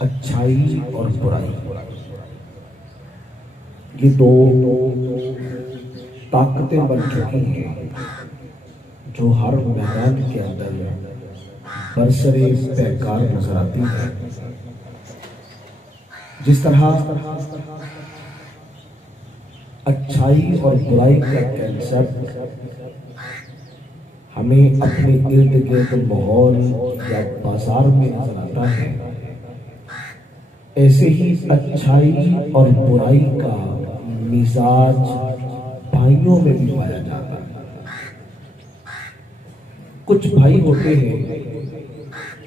अच्छाई और बुराई, ये दो ताकतें बन चुकी हैं जो हर मैदान के अंदर बरसरे पैकार नजर आती है। जिस तरह अच्छाई और बुराई का कंसेप्ट हमें अपने इर्द गिर्द माहौल या बाजार में नजर आता है, ऐसे ही अच्छाई और बुराई का मिजाज भाइयों में भी पाया जाता है। कुछ भाई होते हैं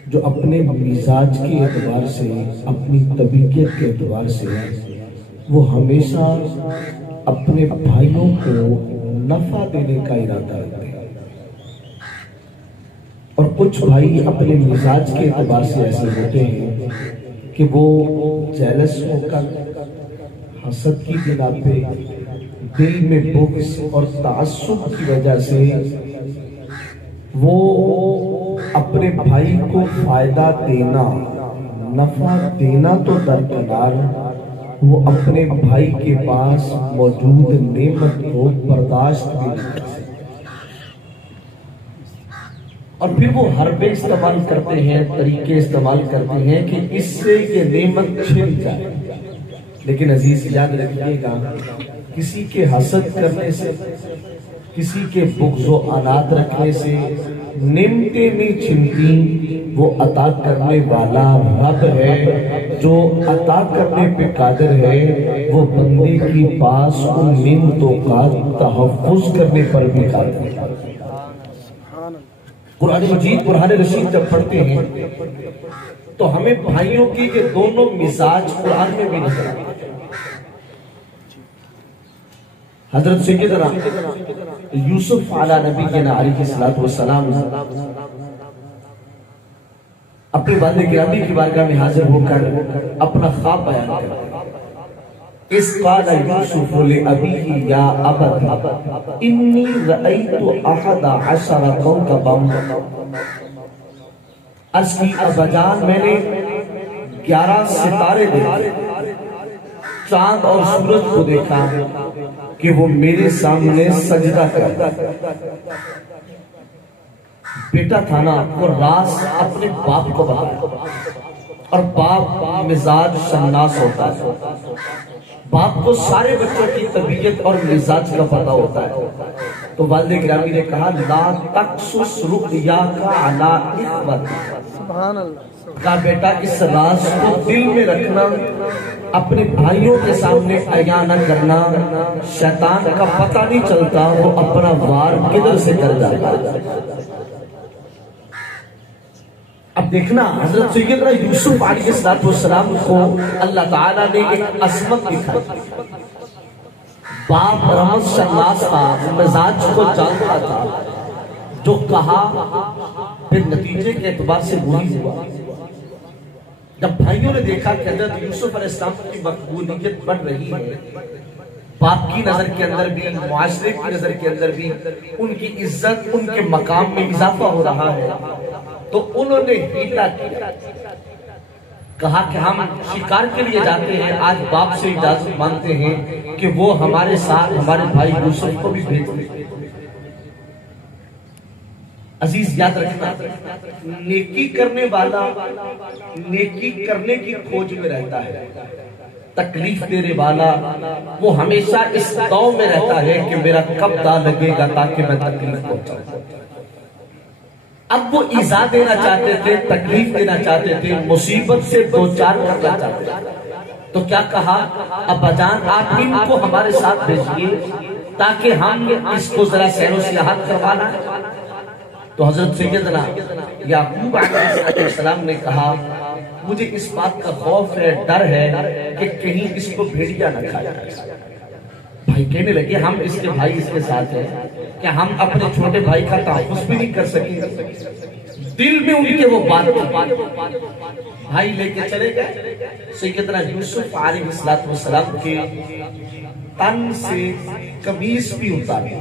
जो अपने मिजाज के एतबार से, अपनी तबीयत के एतबार से वो हमेशा अपने भाइयों को नफा देने का इरादा रखते हैं, और कुछ भाई अपने मिजाज के एतबार से ऐसे होते हैं कि वो जेलस होकर हसद की बिना पे, दिल में बुग़्ज़ और ताअस्सुब की वजह से वो अपने भाई को फायदा देना, नफा देना तो दरकिनार, वो अपने भाई के पास मौजूद नेमत को बर्दाश्त भी नहीं कर सकते, और फिर वो हरबे इस्तेमाल करते हैं, तरीके इस्तेमाल करते हैं कि इससे ये नेमत छिन जाए। लेकिन अजीज याद रखिएगा, किसी के हसद करने से, किसी के बुग़्ज़ो अनाद रखने से निमते नहीं छिनती। वो अता करने वाला रब है, जो अता करने पे कादिर है, वो बंदे के पास उन निमतों का तहफ़्फ़ुज़ करने पर भी कादिर है। कुरान मजीद, कुरान रशीद जब पढ़ते हैं तो हमें भाइयों की ये दोनों मिजाज कुरान में भी नजर आते हैं। हजरत सैयदना यूसुफ अला नबीना अलैहिस्सलातु वस्सलाम अपने वालिद गिरामी की बारगाह में हाजिर होकर अपना ख्वाब बयान करते। इस क़ाल यूसुफ लिअबीही या अबती इन्नी रअयतु अहद अशर कौकबम, अर्ज़ की अब्बाजान मैंने 11 सितारे देखे, चांद और सूरज को देखा कि वो मेरे सामने सजदा करता। बेटा था ना, वो राज अपने बाप को बताया, और बाप मिजाज शन्नास होता है। बाप को सारे बच्चों की तबीयत और मिजाज का पता होता है। तो वालिद गिरामी ने कहा, ला तक़्सुस रुअयाका अला इख्वती, सुभान अल्लाह, कहा बेटा इस राज को दिल में रखना, अपने भाइयों के सामने अया न करना। शैतान का पता नहीं चलता वो अपना वार किधर से कर जाता है। अब देखना, हजरत सैयदना यूसुफ अलैहिस्सलाम को अल्लाह ताला ने एक असमत दिखाई। बाप रमज शन्नास था, मिजाज को जानता था, जो कहा फिर नतीजे के एतबार से वही हुआ। जब भाइयों ने देखा कि हजरत यूसुफ अलैहिस्सलाम की मकबूलियत बढ़ रही है, बाप की नजर के अंदर भी, मुआशरे की नजर के अंदर भी उनकी इज्जत, उनके मकाम में इजाफा हो रहा है, तो उन्होंने हीला किया। कहा कि हम शिकार के लिए जाते हैं, आज बाप से इजाजत मांगते हैं कि वो हमारे साथ हमारे भाई यूसुफ को भी भेज दें। अजीज याद रखना, नेकी करने वाला नेकी करने की खोज में रहता है, तकलीफ देने वाला वो हमेशा इस दौर में रहता है कि मेरा कब दा लगेगा ताकि मैं तकलीफ पहुंचाऊं। अब वो इज़ा देना चाहते थे, तकलीफ देना चाहते थे, मुसीबत से दो चार करना चाहते थे। तो क्या कहा, अब्बाजान आप इनको हमारे साथ भेजिए ताकि हम इसको जरा सैरो सियाहत करवाना। तो हजरत सैयदना याकूब अलैहिस्सलाम ने कहा, मुझे इस बात का खौफ है, डर है कि कहीं इसको भेड़िया न खा जाए। भाई कहने लगे, हम इसके भाई इसके साथ हैं, क्या हम अपने छोटे भाई का तहफ़्फ़ुज़ भी नहीं कर सकेंगे? दिल में उनके वो बात भाई लेके चले गए। सैयदना यूसुफ अलैहिस्सलाम के तन से कमीज भी उतारी,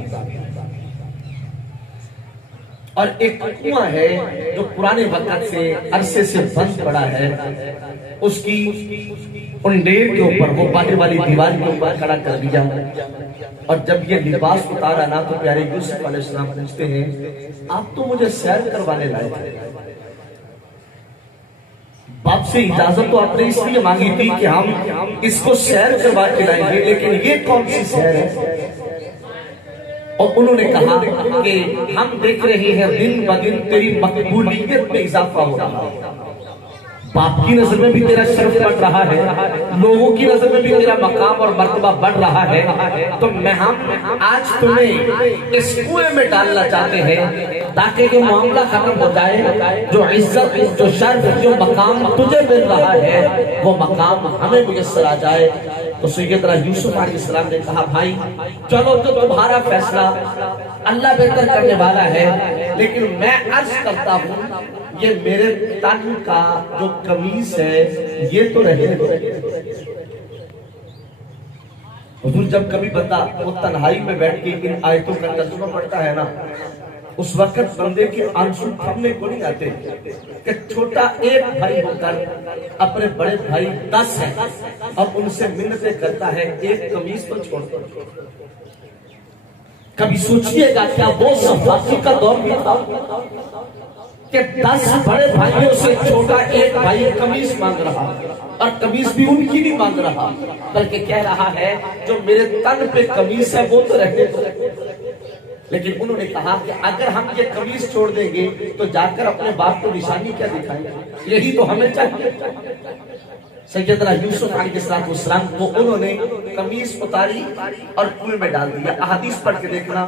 और एक कुआं है जो पुराने वक्त से अरसे से बंद पड़ा है, उसकी उंडेर के ऊपर वो बाहर वाली दीवार के ऊपर खड़ा कर दिया। और जब ये लिबास उतारा ना तो प्यारे यूसुफ अलैहिस्सलाम पूछते हैं, आप तो मुझे सैर करवाने लाए थे, बाप से इजाजत तो आपने इसलिए मांगी थी कि हम इसको सैर करवा के लाएंगे, लेकिन ये कौन सी सैर है? और उन्होंने कहा कि हम देख रहे हैं दिन ब दिन तेरी मकबूलियत में इजाफा हो रहा है, बाप की नजर में भी तेरा शर्फ बढ़ रहा है, लोगों की नजर में भी तेरा मकाम और मर्तबा बढ़ रहा है, तो हम आज तुम्हें इस कुएं में डालना चाहते हैं ताकि ये मामला खत्म हो जाए, जो इज्जत, जो शर्फ, जो मकाम तुझे मिल रहा है वो मकाम हमें मुयस्सर आ जाए। तो सैयदना यूसुफ अलैहिस्सलाम ने कहा, भाई चलो तो तुम्हारा फैसला, अल्लाह बेहतर करने वाला है, लेकिन मैं अर्ज करता हूँ ये मेरे तन का जो कमीज है ये तो रहे। हुजूर जब कभी बंदा वो तन्हाई में बैठ के इन आयतों का तर्जुमा पढ़ता है ना, उस वक्त बंदे के आंसू थमने को नहीं आते कि छोटा एक भाई होकर अपने बड़े भाई 10 है और उनसे मिन्नतें करता है, एक कमीज तो छोड़ दो। कभी सोचिएगा क्या वो सफाकी का दौर भी था कि 10 बड़े भाइयों से छोटा एक भाई कमीज मांग रहा, और कमीज भी उनकी नहीं मांग रहा, बल्कि कह रहा है जो मेरे तन पे कमीज है वो तो रहने दो। लेकिन उन्होंने कहा कि अगर हम ये कमीज छोड़ देंगे तो जाकर अपने बाप को निशानी क्या दिखाएंगे, यही तो हमें चाहिए। सैयदना यूसुफ अलैहिस्सलाम को उन्होंने कमीज उतारी और कुएं में डाल दिया। अहादीस पढ़ के देखना,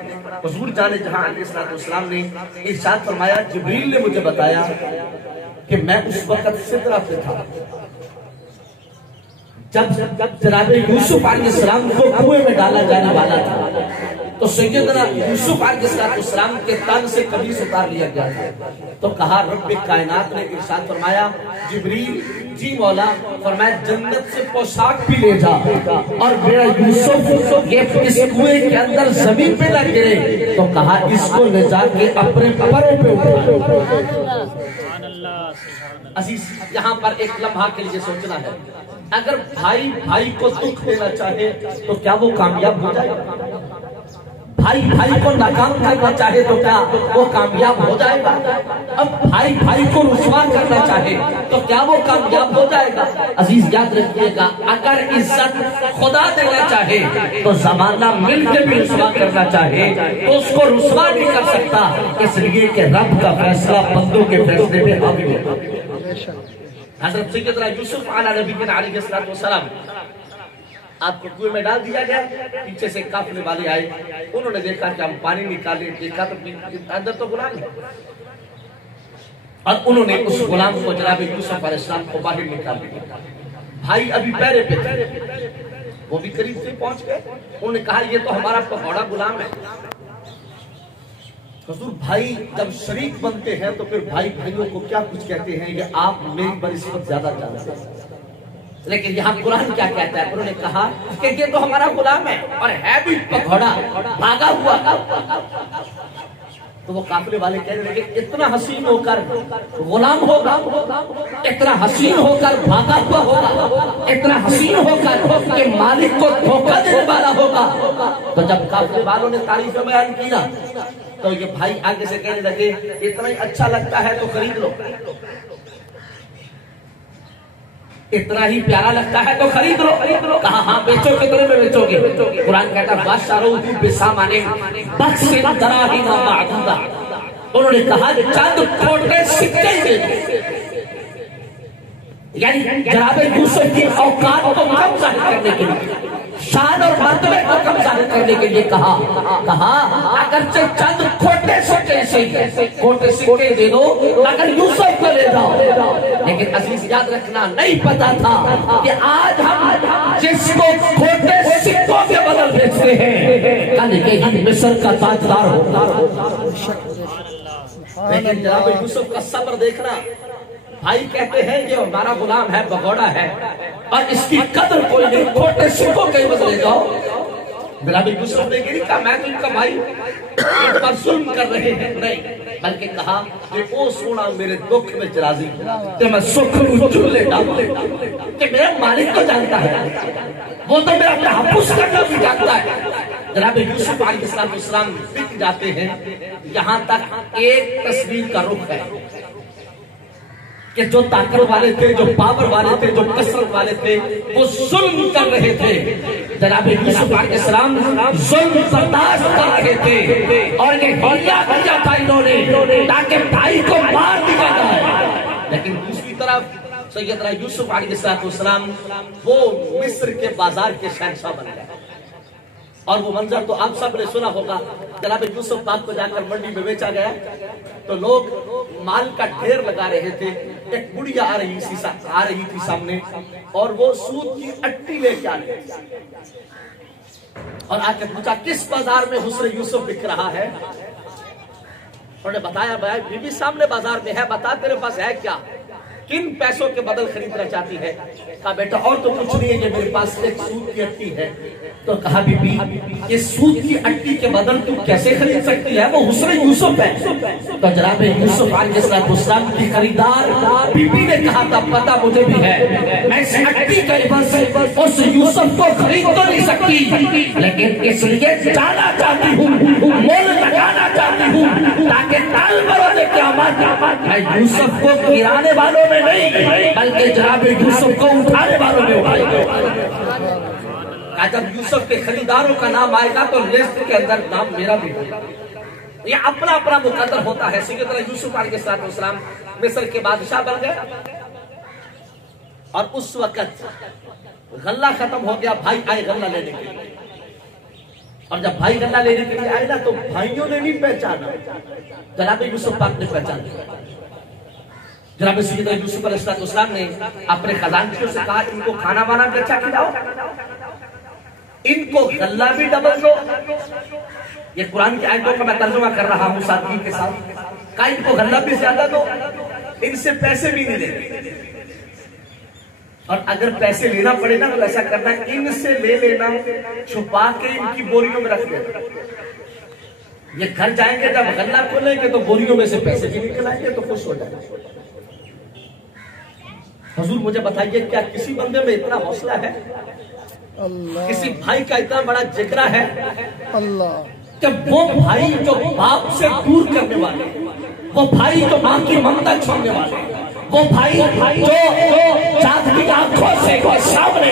हुजूर जाने जहां अलैहिस्सलाम ने इरशाद फरमाया, जिब्रील ने मुझे बताया कि मैं उस वक्त सिदरा पे था जब जनाब यूसुफ अलैहिस्सलाम को कुएं में डाला जाने वाला था, तो सैयदना यूसुफ अलैहिस्सलाम के तन से कमीज उतार लिया गया था। तो कहा रब्बे कायनात ने इरशाद फरमाया, जिब्रील जी मौला, फरमाया जन्नत से पोशाक भी ले जा और मेरा यूसुफ ये इस कुएं के अंदर जमीन पे न गिरे। तो कहा इसको ले जाके अपने पैरों पे उठा। अजीज यहाँ पर एक लम्हा के लिए सोचना है, अगर भाई भाई को दुख देना चाहे तो क्या वो कामयाब हो जाएगा? भाई भाई को नाकाम करना चाहे तो क्या वो कामयाब हो जाएगा? अब भाई भाई को रुस्वा करना चाहे तो क्या वो कामयाब हो जाएगा? अजीज याद रखिएगा, अगर इज्जत खुदा देना चाहे तो जमाना मिलकर भी रुस्वा करना चाहे तो उसको रुस्वा नहीं कर सकता, इसलिए कि रब का फैसला बंदों के फैसले पे हावी होता है। हज़रत सैयदना यूसुफ अलैहिस्सलाम आपको कुएं में डाल दिया गया, पीछे से काफले वाले आए, उन्होंने देखा कि हम पानी निकाले, देखा तो अंदर तो गुलाम है, और उन्होंने उस गुलाम को जनाब यूसुफ अलैहिस्सलाम को बाहर निकाल दिया। भाई अभी पैरे पे थे, वो भी करीब से पहुंच गए, उन्होंने कहा ये तो हमारा पकौड़ा गुलाम है। हुजूर भाई जब शरीक बनते हैं तो फिर भाई भाइयों को क्या कुछ कहते हैं, ये आप मेरी बनिस्बत ज्यादा जानते हैं। लेकिन यहाँ कुरान क्या कहता है? उन्होंने कहा कि ये तो हमारा गुलाम है और है भी पकौड़ा, भागा हुआ। तो वो काफिले वाले कह रहे हैं, इतना हसीन होकर गुलाम होगा, इतना हसीन होकर भागा हुआ होगा, इतना हसीन होकर कि मालिक को धोखा देने वाला होगा। तो जब काफिले वालों ने तारीफ बयान की ना, तो ये भाई आगे से कहने लगे, इतना ही अच्छा लगता है तो खरीद लो, इतना ही प्यारा लगता है तो खरीद लो। कहा हाँ बेचो, कितने में बेचोगे? कुरान कहता उन्होंने कहा चंद खोटे सिक्के, यानी जनाब यूसुफ की औकात को कम जाहिर करने के लिए, शान और मर्तबे को कम जाहिर करने के लिए कहा अगरचे चंद खोटे सिक्के दे दो, अगर यूसुफ को ले जाओ। लेकिन अजीज याद रखना, नहीं पता था कि आज हम जिसको खोटे सिक्कों के बदल बेचते हैं कल के ही मिस्र का ताजदार होगा। लेकिन जनाब यूसुफ का सब्र देखना, भाई कहते हैं ये हमारा गुलाम है, भगोड़ा है, और इसकी कदर कोई नहीं, खोटे सिक्कों के बदले जाओ। जनाब यूसुफ ने कहा मैं तो इनका भाई पर जुल्म कर रहे हैं, नहीं, बल्कि कहा कि ओ सोना मेरे दुख में राजी कि मैं सुख चूल्हे डालूं, कि मेरा मालिक को जानता है, वो तो मेरा तहफ्फुज़ करना भी जानता है। जनाब यूसुफ अलैहिस्सलाम बिक जाते हैं। यहाँ तक एक तस्वीर का रुख है कि जो ताकत वाले थे, जो पावर वाले थे, जो कसरत वाले थे, वो जुल्म कर रहे थे। जनाब यूसुफ अलैहिस्सलाम जुल्म बर्दाश्त कर रहे थे और ये हिला किया था इन्होंने ताकि भाई को मार दिया जाए। लेकिन दूसरी तरफ सैयदना यूसुफ अलैहिस्सलाम वो मिस्र के बाजार के शहंशाह बन गए। और वो मंजर तो आप सब ने सुना होगा। जनाब यूसुफ पाक को जाकर मंडी में बेचा गया तो लोग माल का ढेर लगा रहे थे। एक बुढ़िया आ रही थी सामने और वो सूत की अट्टी लेके आ रही और आके पूछा किस बाजार में हुस्न यूसुफ बिक रहा है। उन्होंने बताया भाई बीबी सामने बाजार में है, बता तेरे पास है क्या, किन पैसों के बदल खरीदना चाहती है। कहा बेटा और तो कुछ नहीं है, ये मेरे पास एक सूत की अट्टी है। तो कहा बीबी ये सूत की अट्टी के बदल तू कैसे खरीद सकती है, वो हुस्न यूसुफ है। तो जनाब यूसुफ अलैहिस्सलाम की खरीदार बीबी ने कहा था पता मुझे भी है, मैं इस अट्टी के बस उस यूसुफ को खरीद तो नहीं सकती, लेकिन इसलिए जाना चाहती हूँ, मोल लगाना चाहती हूँ ताकि कल बरोज़े क़यामत मैं यूसुफ को गिराने वालों में नहीं बल्कि जनाब यूसुफ को उठाने वालों में उठाएगा। जब यूसुफ के खरीदारों का नाम आएगा तो लिस्ट के अंदर नाम मेरा भी होगा। ये अपना अपना मुकद्दर होता है। सैयदना यूसुफ अलैहिस्सलाम मिस्र के बादशाह बन गए और उस वक्त गल्ला खत्म हो गया। भाई आए गल्ला लेने के लिए और जब भाई गल्ला लेने के लिए आए ना तो भाइयों ने नहीं पहचाना, जनाब यूसुफ पाक ने पहचाना। जनाब सैयदना यूसुफ अलैहिस्सलाम ने अपने खजानचियों से कहा इनको खाना वाना भी अच्छा खिलाओ, इनको गल्ला भी डबल दो। ये कुरान की आयतों का मैं तर्जुमा कर रहा हूं सादगी के साथ। कहा इनको गल्ला भी ज्यादा दो, इनसे पैसे भी नहीं लेने, और अगर पैसे लेना पड़े ना तो ऐसा करना इनसे ले लेना, छुपा के इनकी बोरियों में रख देना। ये घर जाएंगे जब गल्ला खोलेंगे तो बोरियों में से पैसे भी निकल आएंगे तो खुश हो जाएंगे। हुजूर मुझे बताइए क्या किसी बंदे में इतना हौसला है, किसी भाई का इतना बड़ा जिगरा है अल्लाह कि वो भाई जो बाप से दूर करने वाले, वो भाई जो मां की ममता छोड़ने वाले, वो भाई जो चांद की आंखों से सामने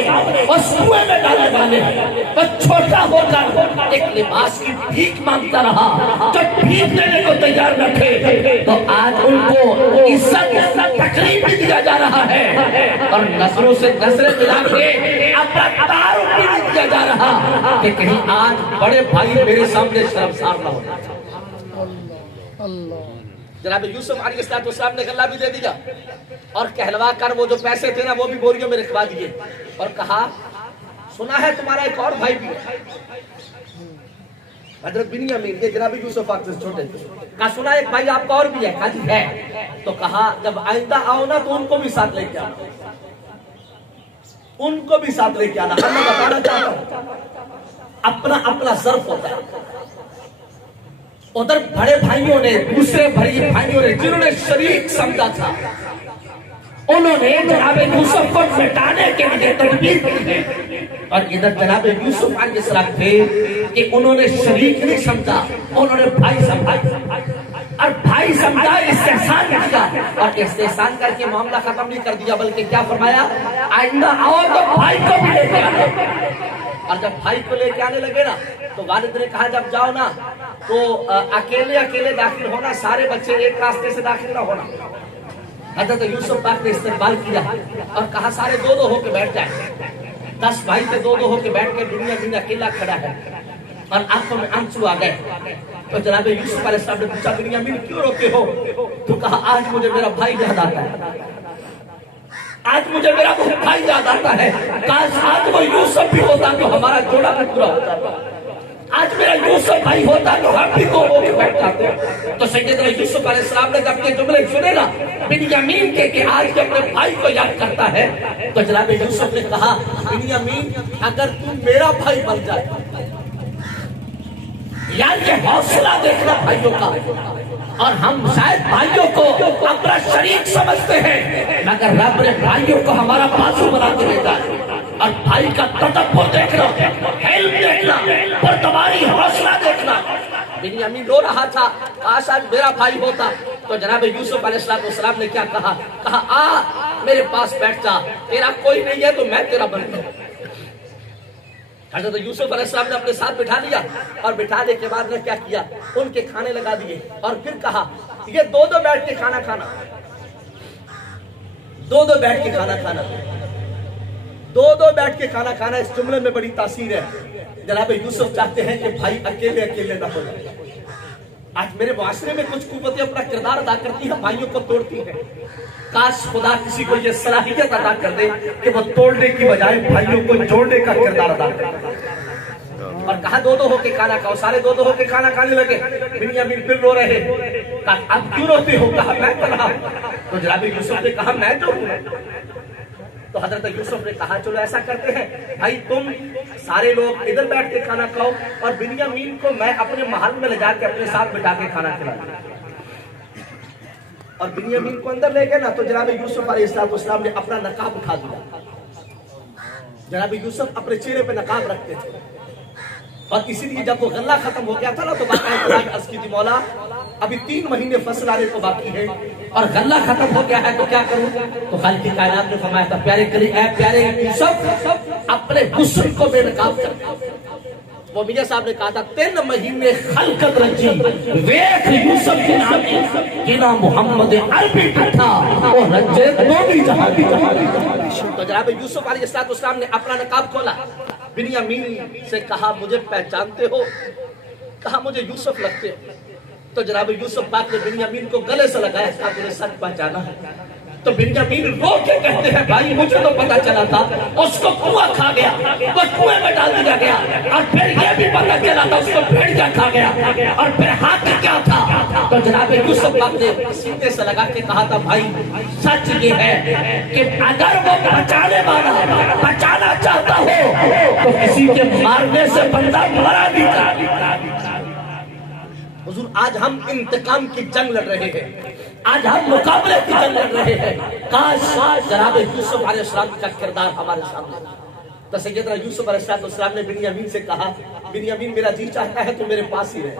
उस कुएं में डालने वाले, वो छोटा होकर एक लिबास की भीख मांगता रहा, जब भीख देने को तैयार न थे तो आज उनको इज्जत तकलीफ भी दिया जा रहा है और नजरों से नजरें मिला के अपना तारुफ भी दिया जा रहा कि कहीं आज बड़े भाई मेरे सामने शर्मसार न हो। जनाब यूसुफ अलैहिस्सलाम ने गल्ला भी दे दिया और कहलवा कर वो जो पैसे थे ना वो भी बोरियों में रखवा दिए और कहा सुना है तुम्हारा एक और भाई भी है, हजरत बिन्यामीन, ये जनाब यूसुफ से छोटे थे। कहा सुना एक भाई आपका और भी है। कहा जी है। तो कहा जब आइंदा आओ ना तो उनको भी साथ लेके आना, उनको भी साथ लेके आना। मैं बताना चाहता हूं अपना अपना ज़र्फ होता है। उधर बड़े भाइयों ने, दूसरे बड़े भाइयों ने जिन्होंने शरीक समझा था, उन्होंने जनाब यूसुफ को मिटाने के लिए तदबीर की और इधर जनाब यूसुफ अलैहिस्सलाम थे कि उन्होंने शरीक नहीं समझा, उन्होंने भाई समझा और भाई समझा, इस्तेहसान किया और इस्तेहसान करके मामला खत्म नहीं कर दिया बल्कि क्या फरमाया आइंदा आओ तो भाई को भी लेके आना। और जब भाई को लेके आने लगे ना तो वालिद ने कहा जब जाओ ना तो अकेले अकेले दाखिल होना, सारे बच्चे एक रास्ते से दाखिल ना होना। हजरत यूसुफ पाक ने इस्तेमाल किया और कहा सारे दो दो होके बैठ जाए। 10 भाई से दो दो होके बैठ कर बिन्यामीन अकेला खड़ा है और आंखों में आंसू आ गए। तो जनाब यूसुफ अलैहिस्सलाम ने पूछा बिन्यामीन क्यों रोते हो? तो कहा आज मुझे मेरा भाई याद आता है, आज मुझे मेरा भाई याद आता है। काश आज वो यूसुफ भी होता तो हमारा जोड़ा भी पूरा होता। आज मेरा यूसुफ भाई होता तो हम भी दो होके बैठ जाते। तो सैयदना यूसुफ अलैहिस्सलाम ने जब ये जुमले सुने ना बिन्यामीन के कि आज जब अपने भाई को याद करता है तो जनाब यूसुफ ने कहा बिन्यामीन अगर तू मेरा भाई बन जाए, यार ये हौसला देखना भाइयों का, और हम शायद भाइयों को अपना शरीक समझते हैं, मगर रब ने भाइयों को हमारा बाजू बना के देता है। और भाई का तदब्बर देखना, हेल्प देखना, पर तुम्हारी हौसला देखना। बिन्यामीन रो रहा था, काश आज मेरा भाई होता। तो जनाब यूसुफ अलैहिस्सलाम ने क्या कहा? कहा आ मेरे पास बैठ जा, तेरा कोई नहीं है तो मैं तेरा बन गया। हज़रत यूसुफ अलैहिस्सलाम ने अपने साथ बिठा लिया और बिठाने के बाद ने क्या किया? उनके खाने लगा दिए और फिर कहा ये दो बैठ के खाना खाना, दो बैठ के खाना खाना, दो बैठ के खाना खाना। इस जुमले में बड़ी तासीर है। जनाब यूसुफ चाहते हैं कि भाई अकेले अकेले ना हो जाए। आज मेरे माशरे में कुछ कुव्वतें अपना किरदार अदा करती है, भाइयों को तोड़ती है। काश खुदा किसी को यह सलाहियत अदा कर दे कि वो तोड़ने की बजाय भाइयों को जोड़ने का किरदार अदा करे। और कहा दो होके खाना खाओ। सारे दो होके खाना खाने लगे। बिन्यामीन फिर रो रहे। कहा अब क्यों रोते हो? कहा मैं कर रहा हूं। तो जनाब यूसुफ ने कहा मैं जो हूं। तो हजरत यूसुफ ने कहा चलो ऐसा करते हैं भाई, तुम सारे लोग इधर बैठ के खाना खाओ और बिन्यामीन को मैं अपने महल में ले जाके अपने साथ बिठा के खाना खिलाऊं। और बिन्यामीन को अंदर ले गए ना, तो जनाब यूसुफ अलैहिस्सलाम ने अपना नकाब उठा दिया। जनाब यूसुफ अपने चेहरे पे नकाब रखते थे और इसीलिए जब वो गल्ला खत्म हो गया था ना, तो अर्ज की थी मौला अभी 3 महीने फसल आने को बाकी है और गल्ला खत्म हो गया है तो क्या करूं? तो खालिक की कायनात ने फरमाया था प्यारे यूसुफ अपने हुस्न को बेनकाब कर। वो मियां साहब ने कहा था 3 महीने खलकत रची वेख यूसुफ के नाम की ना मोहम्मद अरबी था और रजे नबी जहां भी। तो जनाब यूसुफ अलैहिस्सलाम ने अपना नकाब खोला। बिन्यामीन से कहा मुझे पहचानते हो? कहा मुझे यूसुफ लगते हो। तो जनाब यूसुफ पाक ने बिन्यामीन को गले से लगाया, कहा तुझे सच पहचाना है? तो बिन्यामीन रो के कहते हैं भाई मुझे तो पता चला था उसको कुआं खा गया, वो कुएं में डाल दिया गया और फिर ये भी पता चला था उसको भेड़िया खा गया और फिर हाथ क्या था। तो जनाब यूसुफ पाक ने सीने से लगा के कहा था भाई सच ये है कि अगर वो बचाना चाहता हो तो किसी के मारने से बंदा मरा नहीं था। हुजूर आज हम इंतकाम की जंग लड़ रहे हैं, आज हम मुकाबले की जंग लड़ रहे हैं। काश जनाब यूसुफ अलैहिस्सलाम का किरदार हमारे सामने। तो सैयदना यूसुफ अलैहिस्सलाम ने बिन्यामीन से कहा बिन्यामीन मेरा जी चाहता है तू मेरे पास ही रहे,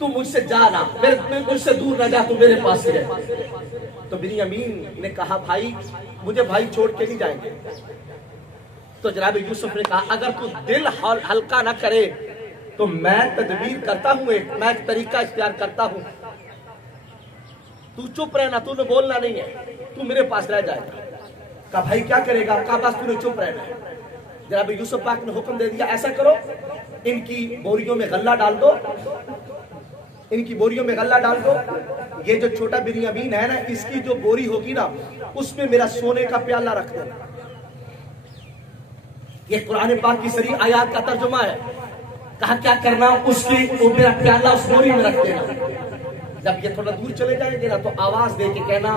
तू मुझसे जा ना, मुझसे दूर ना जा, तू मेरे पास ही रहे। तो बिन्यामीन ने कहा भाई मुझे भाई छोड़ के नहीं जाएंगे। तो जनाब यूसुफ ने कहा अगर तू दिल हल्का ना करे तो मैं तदबीर करता हूं, मैं एक तरीका इख्तियार करता हूं। तू चुप रहना, तूने बोलना नहीं है, तू मेरे पास रह जाएगा। कहा भाई क्या करेगा? कहा बस तूने चुप रहना। जनाब यूसुफ पाक ने हुक्म दे दिया ऐसा करो इनकी बोरियों में गल्ला डाल दो, इनकी बोरियों में गल्ला डाल दो। ये जो छोटा बिन्यामीन है ना, इसकी जो बोरी होगी ना उसमें मेरा सोने का प्याला रख देना। ये कुरान पाक की सरी आयात का तर्जुमा है। कहा क्या करना? उसकी मेरा प्याला उस बोरी में रख देना। जब ये थोड़ा दूर चले जाएंगे ना तो आवाज दे के कहना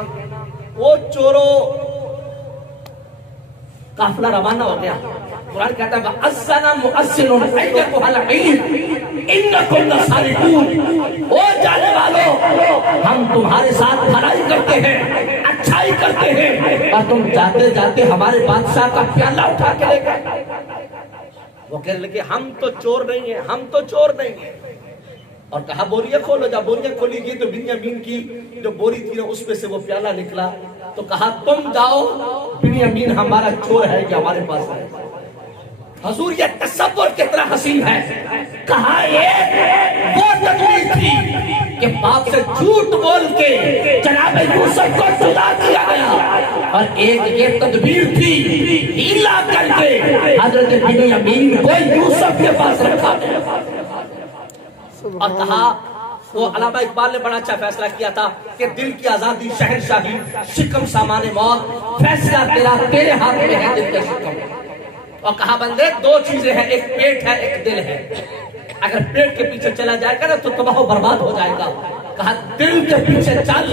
वो चोरों, काफिला रवाना हो गया। कुरान कहता है अज़्ज़ना मुअज़्ज़िनुन अय्यतुहा अल-ईद इन्नकुम लसारिकून। ओ जाने वालों हम तुम्हारे साथ भलाई करते हैं, अच्छाई करते हैं और तुम जाते जाते हमारे बादशाह का प्याला उठा के ले गए। वो कहने लगे हम तो चोर नहीं है, हम तो चोर नहीं है। और कहा बोरिया खोलो। जब बोरिया खोली गई तो बिन्यामीन की जो बोरी थी ना उसमें से वो प्याला निकला। तो कहा तुम जाओ, बिन्यामीन हमारा चोर है, ये हमारे पास है। हुजूर ये तसव्वुर कितना हसीन है। कहा ये वो तकलीफ थी कि बाप से झूठ बोल के जनाब यूसुफ को जुदा किया गया और एक ये तदबीर थी हीला करके हजरत बिन्यामीन को यूसुफ के पास रखा गया। और कहा वो अल्लामा इकबाल ने बड़ा अच्छा फैसला किया था कि दिल की आजादी शहनशाही शिकम सामाने मौत, फैसला तेरा तेरे हाथ में है दिल का शिकम। और कहा बंदे 2 चीजें हैं, एक पेट है एक दिल है। अगर पेट के पीछे चला जाएगा ना तो तबाह बर्बाद हो जाएगा। कहा दिल के पीछे चल,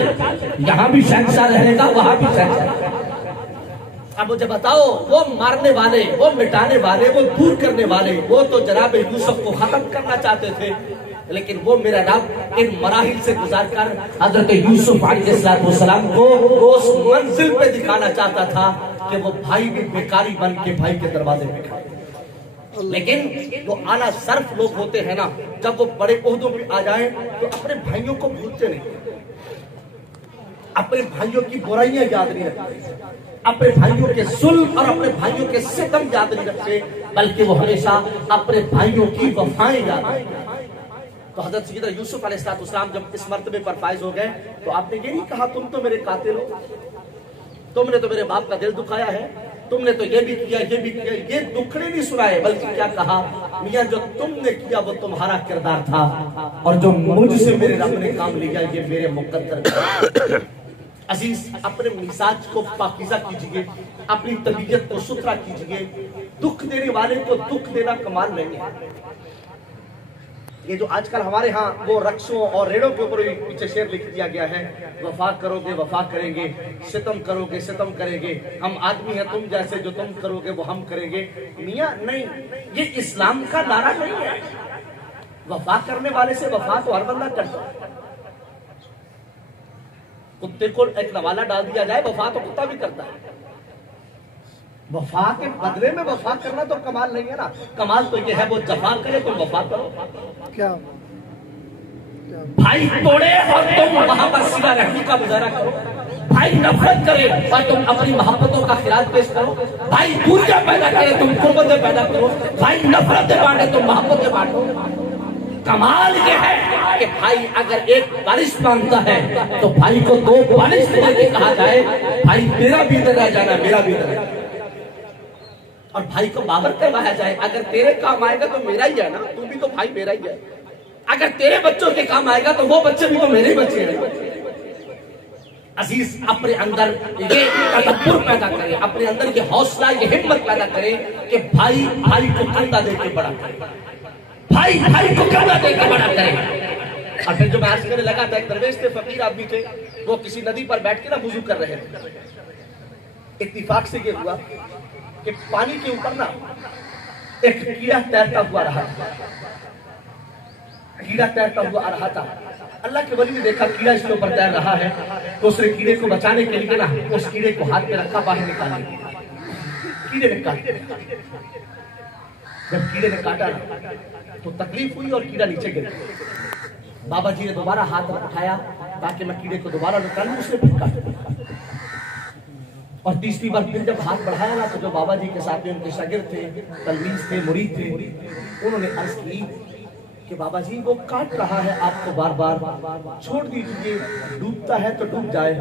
यहाँ भी शहंशाह रहेगा वहां भी शहंशाह। अब मुझे बताओ वो मारने वाले, वो मिटाने वाले, वो दूर करने वाले, वो तो जनाब यूसुफ को खत्म करना चाहते थे, लेकिन वो मेरा रब इन मराहिल से गुजार कर हजरत यूसुफ अलैहिस्सलाम को उस मंजिल पे दिखाना चाहता था कि वो भाई भी बेकारी बन के भाई के दरवाजे पे खड़े। लेकिन वो आला सर्फ लोग होते हैं ना, जब वो बड़े ओहदों पे आ जाएं तो अपने भाइयों को भूलते नहीं, अपने भाइयों की बुराइयां याद नहीं रखते, अपने भाइयों के जुल्म और अपने भाइयों के सितम याद नहीं रखते, बल्कि वो हमेशा अपने भाइयों की वफाएं याद रखते। तो हजरत सैयदना यूसुफ अलैहिस्सलाम जब इस मर्तबे पर फाइज हो गए तो आपने ये नहीं कहा तुम तो मेरे कातिल हो, तुमने तो मेरे बाप का दिल दुखाया है, तुमने तो ये भी किया, ये भी किया, ये दुखड़े नहीं सुनाए, बल्कि क्या कहा, मियां जो तुमने किया वो तुम्हारा किरदार था और जो मुझसे मेरे रब ने काम लिया ये मेरे मुकद्दर। अजीज, अपने मिजाज को पाकीज़ा कीजिए, अपनी तबीयत को सुथरा कीजिए। दुख देने वाले को दुख देना कमाल नहीं है। ये जो आजकल हमारे यहाँ वो रक्सों और रेड़ों के ऊपर पीछे शेर लिख दिया गया है, वफा करोगे वफा करेंगे, सितम करोगे सितम करेंगे, हम आदमी हैं तुम जैसे, जो तुम करोगे वो हम करेंगे। मियां नहीं, ये इस्लाम का नारा नहीं है। वफा करने वाले से वफा तो हर बंदा करता है। कुत्ते को एक नवाला डाल दिया जाए, वफा तो कुत्ता भी करता है। वफा के बदले में वफा करना तो कमाल नहीं है ना, कमाल तो ये है वो जफा करे तुम वफा करो। क्या भाई तोड़े और तुम वहां पर सिला रहने का गुजारा करो, भाई नफरत करे और तुम अपनी मोहब्बतों का खिलाफ पेश करो, भाई दूरियां पैदा करे तुम कुर्बतें पैदा करो, भाई नफरतें बांटे तुम मोहब्बतें बांटो। कमाल ये है कि भाई अगर एक बारिश मांगता है तो भाई को दो बारिश देने कहा जाए, भाई मेरा भी इधर रह जाना, मेरा भी इधर रह, और भाई को बाबर करवाया जाए, अगर तेरे काम आएगा तो मेरा ही है ना, तू भी तो भाई मेरा ही है, अगर तेरे बच्चों के काम आएगा तो वो बच्चे भी तो मेरे ही बच्चे हैं। अजीज, अपने अंदर ये तदब्बुर पैदा करें, अपने अंदर ये हौसला, ये हिम्मत पैदा करें कि भाई भाई को कंधा देके बड़ा करे, भाई भाई को कंधा देके बड़ा करे। और फिर जो मैं अर्ज करने लगा था, एक दरवेश थे, फकीर आदमी थे, वो किसी नदी पर बैठ के ना वुजू कर रहे थे। इत्तिफाक से ये हुआ कि पानी के ऊपर ना एक कीड़ा तैरता हुआ रहा, कीड़ा तैरता हुआ आ रहा था। अल्लाह के वली ने देखा कीड़ा इसके ऊपर तैर रहा है, तो उसने कीड़े को बचाने के लिए ना उस कीड़े को हाथ में रखा, बाहर निकालने के लिए। कीड़े ने काटा, जब कीड़े ने काटा तो तकलीफ हुई और कीड़ा नीचे गिर गया। बाबा जी ने दोबारा हाथ उठाया ताकि मैं कीड़े को दोबारा निकालूं, उसने फिर काटा, और तीसरी बार फिर जब हाथ बढ़ाया ना तो जो बाबा जी के साथ में उनके शागिर्द थे, तलमीज़ थे, मुरीद थे, उन्होंने अर्ज की कि बाबा जी वो काट रहा है आपको बार बार, छोड़ दीजिए, डूबता है तो डूब जाए।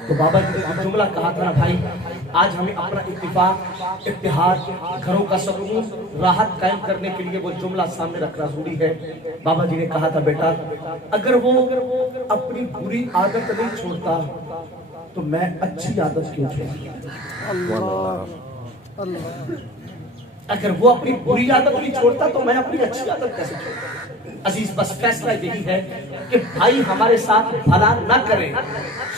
तो बाबा जी ने जुमला कहा था ना, भाई आज हमें अपना इत्तिफाक, इत्तेहाद, घरों का सुकून, राहत कायम करने के लिए वो जुमला सामने रखना जरूरी है। बाबा जी ने कहा था, बेटा अगर वो अपनी बुरी आदत नहीं छोड़ता तो मैं अच्छी आदत क्यों छोड़ूं? अल्लाह अल्लाह। अगर वो अपनी बुरी आदत नहीं छोड़ता तो मैं अपनी अच्छी आदत कैसे छोड़ूं? अजीज, बस फैसला यही है कि भाई हमारे साथ भला ना करें,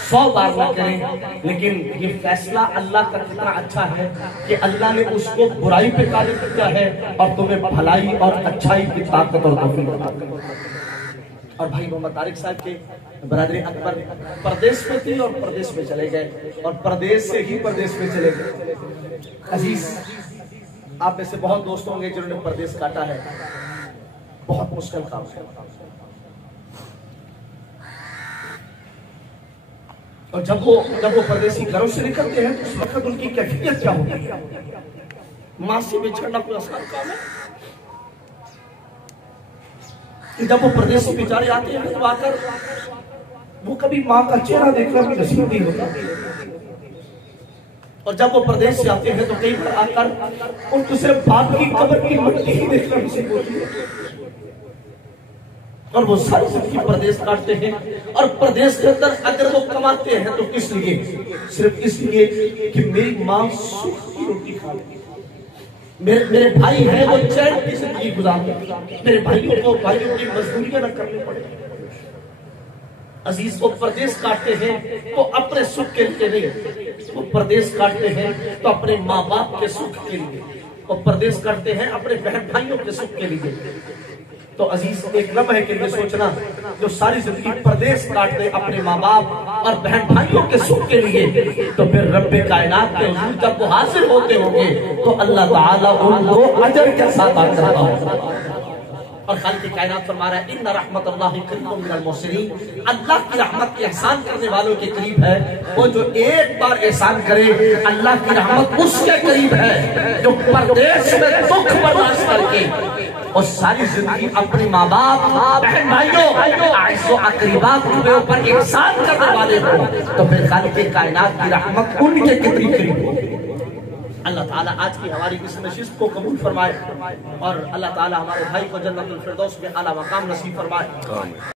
100 बार ना करें, लेकिन ये फैसला अल्लाह का कितना अच्छा है कि अल्लाह ने उसको बुराई पे काबिल किया है और तुम्हें भलाई और अच्छाई की ताकत और तौफीक अता की। और भाई मोहम्मद तारिक साहब के बरादरी अकबर प्रदेश में थी और प्रदेश में चले गए, और प्रदेश से ही प्रदेश में चले गए। अजीज, आप में से बहुत दोस्त होंगे जिन्होंने प्रदेश काटा है, बहुत मुश्किल काम है। और जब वो परदेसी घरों से निकलते हैं तो उस वक्त उनकी कैफियत क्या होती है? मां से बिछड़ना कोई आसान काम है? कि जब वो परदेसी बेचारे आते हैं तो आकर वो कभी माँ का चेहरा देखना भी नसीब नहीं होता, और जब वो प्रदेश से आते हैं तो कई बार आकर उनको सिर्फ बाप की कब्र की मिट्टी ही देखना नसीब होती है, और वो सारी जिंदगी प्रदेश काटते हैं। और प्रदेश के अंदर अगर वो कमाते हैं तो किस लिए? सिर्फ इसलिए कि मेरी माँ सुख की रोटी खा ले, मेरे भाई हैं वो चैन की जिंदगी गुजारते, मेरे भाइयों को भाइयों की मजदूरियां न करनी पड़े। अजीज, वो प्रदेश काटते हैं तो अपने सुख के लिए नहीं, वो प्रदेश काटते हैं तो अपने माँ बाप के सुख के लिए, वो प्रदेश करते हैं अपने बहन भाइयों के सुख के लिए। तो अजीज एक लम्हे के लिए सोचना, जो सारी जिंदगी परदेश काटते अपने माँ बाप और बहन भाइयों के सुख के लिए, तो फिर रब्बे कायनात के हुजूर जब वो हासिल होते होंगे तो अल्लाह ताला उनको अजर के साथ आता होगा। और खालिक कायनात फरमा रहा है इन्ना रहमतुल्लाहि करीबुम मिनल मुहसिनीन, अल्लाह की रहमत एहसान करने वालों के करीब है। वो जो एक बार एहसान करे, अल्लाह की रहमत उसके करीब है जो परदेश में दुख बर्दाश्त करके और सारी जिंदगी अपने माँ बाप बहन भाइयों आइज़ो अकरीबात के ऊपर एहसान करने वाले हो, तो फिर खालिक कायनात की रहमत उनके कितनी करीब हो। अल्लाह ताला आज की हमारी इस नशिस्त को कबूल फरमाए और अल्लाह ताला हमारे भाई को जन्नतुल फिरदौस में आला मकाम नसीब फरमाए।